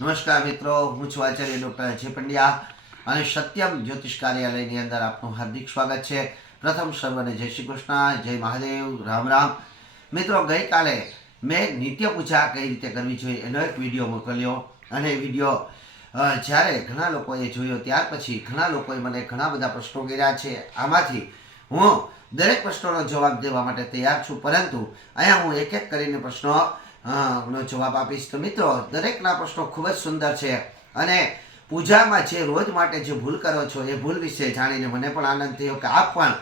નમસ્કાર મિત્રો, હું છું આચાર્ય ડૉક્ટર અજય પંડ્યા અને સત્યમ જ્યોતિષ કાર્યાલયની અંદર આપનું હાર્દિક સ્વાગત છે. પ્રથમ સર્વને જય શ્રી કૃષ્ણ, જય મહાદેવ, રામ રામ. મિત્રો, ગઈકાલે મેં નિત્ય પૂજા કઈ રીતે કરવી જોઈએ એનો એક વિડીયો મોકલ્યો અને એ વિડીયો જ્યારે ઘણા લોકોએ જોયો ત્યાર પછી ઘણા લોકોએ મને ઘણા બધા પ્રશ્નો કર્યા છે. આમાંથી હું દરેક પ્રશ્નોનો જવાબ દેવા માટે તૈયાર છું, પરંતુ અહીંયા હું એક એક કરીને પ્રશ્નો નો જવાબ આપીશ. તો મિત્રો, દરેકના પ્રશ્નો ખૂબ જ સુંદર છે અને પૂજામાં જે રોજ માટે જે ભૂલ કરો છો એ ભૂલ વિશે જાણીને મને પણ આનંદ થયો કે આપ પણ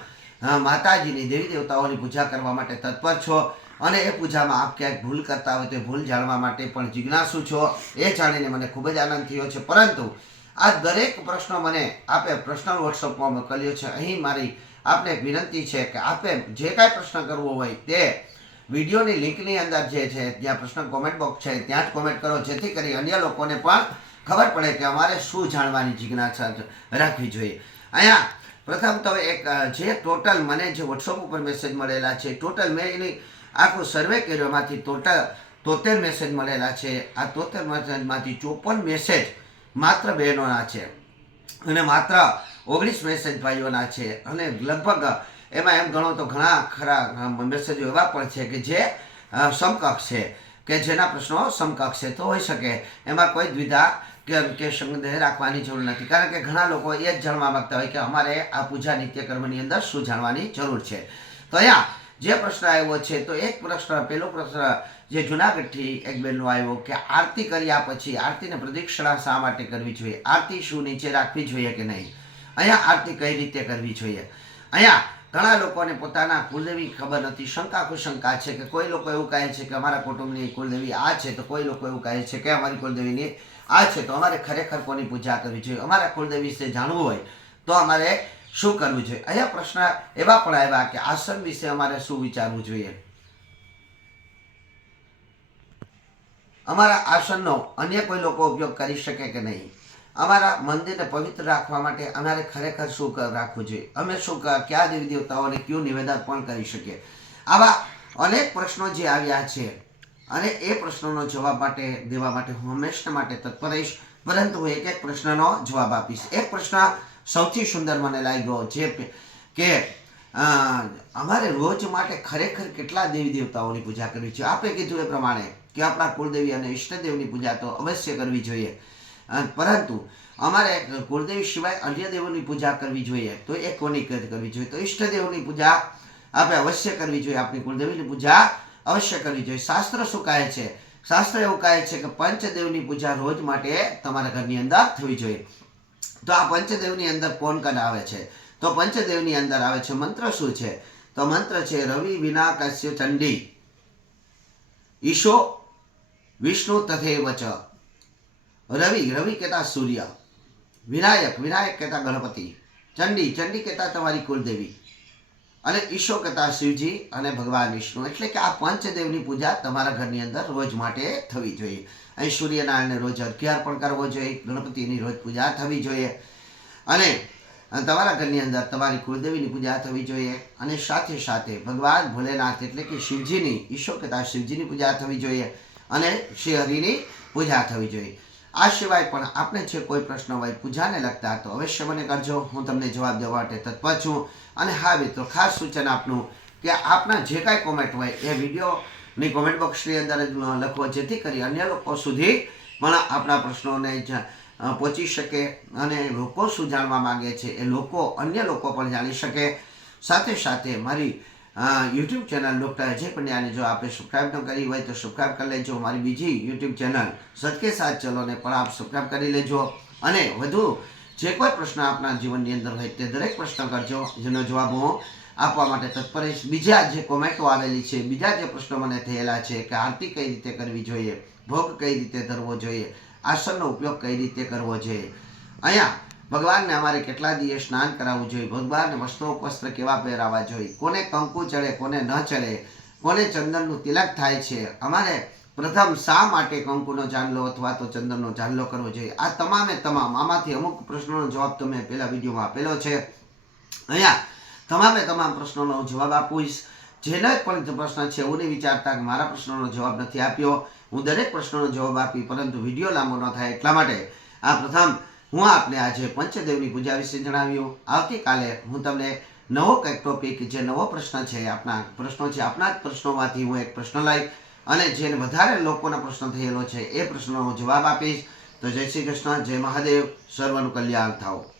માતાજીની દેવી દેવતાઓની પૂજા કરવા માટે તત્પર છો અને એ પૂજામાં આપ ક્યાંક ભૂલ કરતા હોય તો એ ભૂલ જાણવા માટે પણ જિજ્ઞાસુ છો. એ જાણીને મને ખૂબ જ આનંદ થયો છે. પરંતુ આ દરેક પ્રશ્નો મને આપે પર્સનલ વોટ્સઅપમાં મોકલ્યો છે. અહીં મારી આપને એક વિનંતી છે કે આપે જે કાંઈ પ્રશ્ન કરવો હોય તે વિડીયોની લિંકની અંદર જે છે જ્યાં પ્રશ્ન કોમેન્ટ બોક્સ છે ત્યાં જ કોમેન્ટ કરો, જેથી કરી અન્ય લોકોને પણ ખબર પડે કે અમારે શું જાણવાની જિજ્ઞાસા રાખવી જોઈએ. અહીંયા પ્રથમ તો એક જે ટોટલ મને જે વોટ્સઅપ ઉપર મેસેજ મળેલા છે, ટોટલ મેં એની આખું સર્વે કર્યો, એમાંથી ટોટલ 73 મેસેજ મળેલા છે. આ 73 મેસેજમાંથી 54 મેસેજ માત્ર બહેનોના છે અને માત્ર 19 મેસેજ ભાઈઓના છે. અને લગભગ એમાં એમ ગણો તો ઘણા ખરા મેસેજો એવા પણ છે કે જે સમકક્ષ છે, કે જેના પ્રશ્નો સમકક્ષ છે. તો હોઈ શકે એમાં કોઈ દ્વિધા કે સંદેહ રાખવાની જરૂર નથી, કારણ કે ઘણા લોકો એ જ જાણવા માંગતા હોય કે અમારે આ પૂજા નિત્યકર્મની અંદર શું જાણવાની જરૂર છે. તો અહીંયા જે પ્રશ્ન આવ્યો છે, તો એક પ્રશ્ન, પહેલો પ્રશ્ન જે જુનાગઢથી એક બેનનો આવ્યો કે આરતી કર્યા પછી આરતીને પ્રદક્ષિણા શા માટે કરવી જોઈએ, આરતી શું નીચે રાખવી જોઈએ કે નહીં, અહીંયા આરતી કઈ રીતે કરવી જોઈએ. અહીંયા ઘણા લોકોને પોતાના કુલદેવી ખબર નથી, શંકા કુશંકા છે કે કોઈ લોકો એવું કહે છે કે અમારા કુટુંબની કુલદેવી આ છે, તો કોઈ લોકો એવું કહે છે કે અમારી કુલદેવીની આ છે, તો અમારે ખરેખર કોની પૂજા કરવી જોઈએ, અમારા કુલદેવી વિશે જાણવું હોય તો અમારે શું કરવું જોઈએ. અહીંયા પ્રશ્ન એવા પણ આવ્યા કે આસન વિશે અમારે શું વિચારવું જોઈએ, અમારા આસનનો અન્ય કોઈ લોકો ઉપયોગ કરી શકે કે નહીં, અમારા મંદિરને પવિત્ર રાખવા માટે અમારે ખરેખર શું રાખવું જોઈએ, અમે શું કયા દેવી દેવતાઓને કયું નિવેદન પણ કરી શકીએ. આવા અનેક પ્રશ્નો જે આવ્યા છે અને એ પ્રશ્નોનો જવાબ માટે દેવા માટે હું હંમેશા માટે તત્પર રહીશ, પરંતુ હું એક એક પ્રશ્નનો જવાબ આપીશ. એક પ્રશ્ન સૌથી સુંદર મને લાગ્યો જે કે અમારે રોજ માટે ખરેખર કેટલા દેવી દેવતાઓની પૂજા કરવી છે. આપે કીધું એ પ્રમાણે કે આપણા કુળદેવી અને ઈષ્ટદેવની પૂજા તો અવશ્ય કરવી જોઈએ, પરંતુ અમારે કુળદેવી સિવાય અન્ય દેવોની પૂજા કરવી જોઈએ તો એ કોની કરવી જોઈએ, તો ઈષ્ટદેવની પૂજા આપણે અવશ્ય કરવી જોઈએ, આપણી કુળદેવીની પૂજા અવશ્ય કરવી જોઈએ. શાસ્ત્ર શું કહે છે? શાસ્ત્ર એવું કહે છે કે પંચદેવની પૂજા રોજ માટે તમારા ઘરની અંદર થવી જોઈએ. તો આ પંચદેવની અંદર કોણ કોણ આવે છે? તો પંચદેવની અંદર આવે છે, મંત્ર શું છે? તો મંત્ર છે રવિ વિનાકસ્ય ચંડી ઈશો વિષ્ણુ તથૈવ ચ. રવિ કહેતા સૂર્ય, વિનાયક કહેતા ગણપતિ, ચંડી કહેતા તમારી કુલદેવી અને ઈશો કહેતા શિવજી અને ભગવાન વિષ્ણુ. એટલે કે આ પંચદેવની પૂજા તમારા ઘરની અંદર રોજ માટે થવી જોઈએ. અહીં સૂર્યનારાયણને રોજ અર્ઘ્ય અર્પણ કરવો જોઈએ, ગણપતિની રોજ પૂજા થવી જોઈએ અને તમારા ઘરની અંદર તમારી કુળદેવીની પૂજા થવી જોઈએ અને સાથે સાથે ભગવાન ભોલેનાથ એટલે કે શિવજીની, ઈશો કહેતા શિવજીની પૂજા થવી જોઈએ અને શ્રી હરિની પૂજા થવી જોઈએ. આ સિવાય પણ આપણે જે કોઈ પ્રશ્ન હોય પૂજાને લગતા તો અવશ્ય મને કરજો, હું તમને જવાબ દેવા માટે તત્પર છું. અને હા મિત્રો, ખાસ સૂચન આપનું કે આપના જે કાંઈ કોમેન્ટ હોય એ વિડીયોની કોમેન્ટ બોક્સની અંદર જ લખો, જેથી કરી અન્ય લોકો સુધી પણ આપણા પ્રશ્નોને પહોંચી શકે અને લોકો શું જાણવા માગે છે એ લોકો, અન્ય લોકો પણ જાણી શકે. સાથે સાથે મારી યુટ્યુબ ચેનલ ડૉક્ટર અજય પંડ્યાને જો આપણે સબસ્ક્રાઈબ ન કરી હોય તો સબસ્ક્રાઈબ કરી લેજો. મારી બીજી યુટ્યુબ ચેનલ સદકે સાથ ચલોને પણ આપ સબસ્ક્રાઈબ કરી લેજો અને વધુ જે કોઈ પ્રશ્ન આપણા જીવનની અંદર હોય તે દરેક પ્રશ્ન કરજો, જેનો જવાબ હું આપવા માટે તત્પર રહીશ. બીજા જે કોમેન્ટો આવેલી છે, બીજા જે પ્રશ્નો મને થયેલા છે કે આરતી કઈ રીતે કરવી જોઈએ, ભોગ કઈ રીતે ધરવો જોઈએ, આસનનો ઉપયોગ કઈ રીતે કરવો જોઈએ, અહીંયા ભગવાનને અમારે કેટલા દિવસ સ્નાન કરાવવું જોઈએ, ભગવાનને વસ્ત્ર કેવા પહેરાવા જોઈએ, કોને કંકુ ચડે કોને ન ચડે, કોને ચંદનનું તિલક થાય છે, અમારે પ્રથમ શા માટે કંકુનો ચાંદલો અથવા તો ચંદનનો ચાંદલો કરવો જોઈએ. આ તમામે તમામ આમાંથી અમુક પ્રશ્નોનો જવાબ તો મેં પહેલા વિડીયોમાં આપેલો છે. અહીંયા તમામે તમામ પ્રશ્નોનો જવાબ આપીશ. જેનો પણ પ્રશ્ન છે એવું નહીં વિચારતા કે મારા પ્રશ્નનો જવાબ નથી આપ્યો. હું દરેક પ્રશ્નનો જવાબ આપી, પરંતુ વિડીયો લાંબો ન થાય એટલા માટે આ પ્રથમ હું આપને આજે પંચદેવની પૂજા વિશે જણાવ્યું. આવતીકાલે હું તમને નવો કંઈક ટોપિક, જે નવો પ્રશ્ન છે, આપણા પ્રશ્નો છે, આપણા જ પ્રશ્નોમાંથી હું એક પ્રશ્ન લઈ અને જેને વધારે લોકોનો પ્રશ્ન થયેલો છે એ પ્રશ્નનો જવાબ આપીશ. તો જય શ્રી કૃષ્ણ, જય મહાદેવ, સર્વનું કલ્યાણ થાઓ.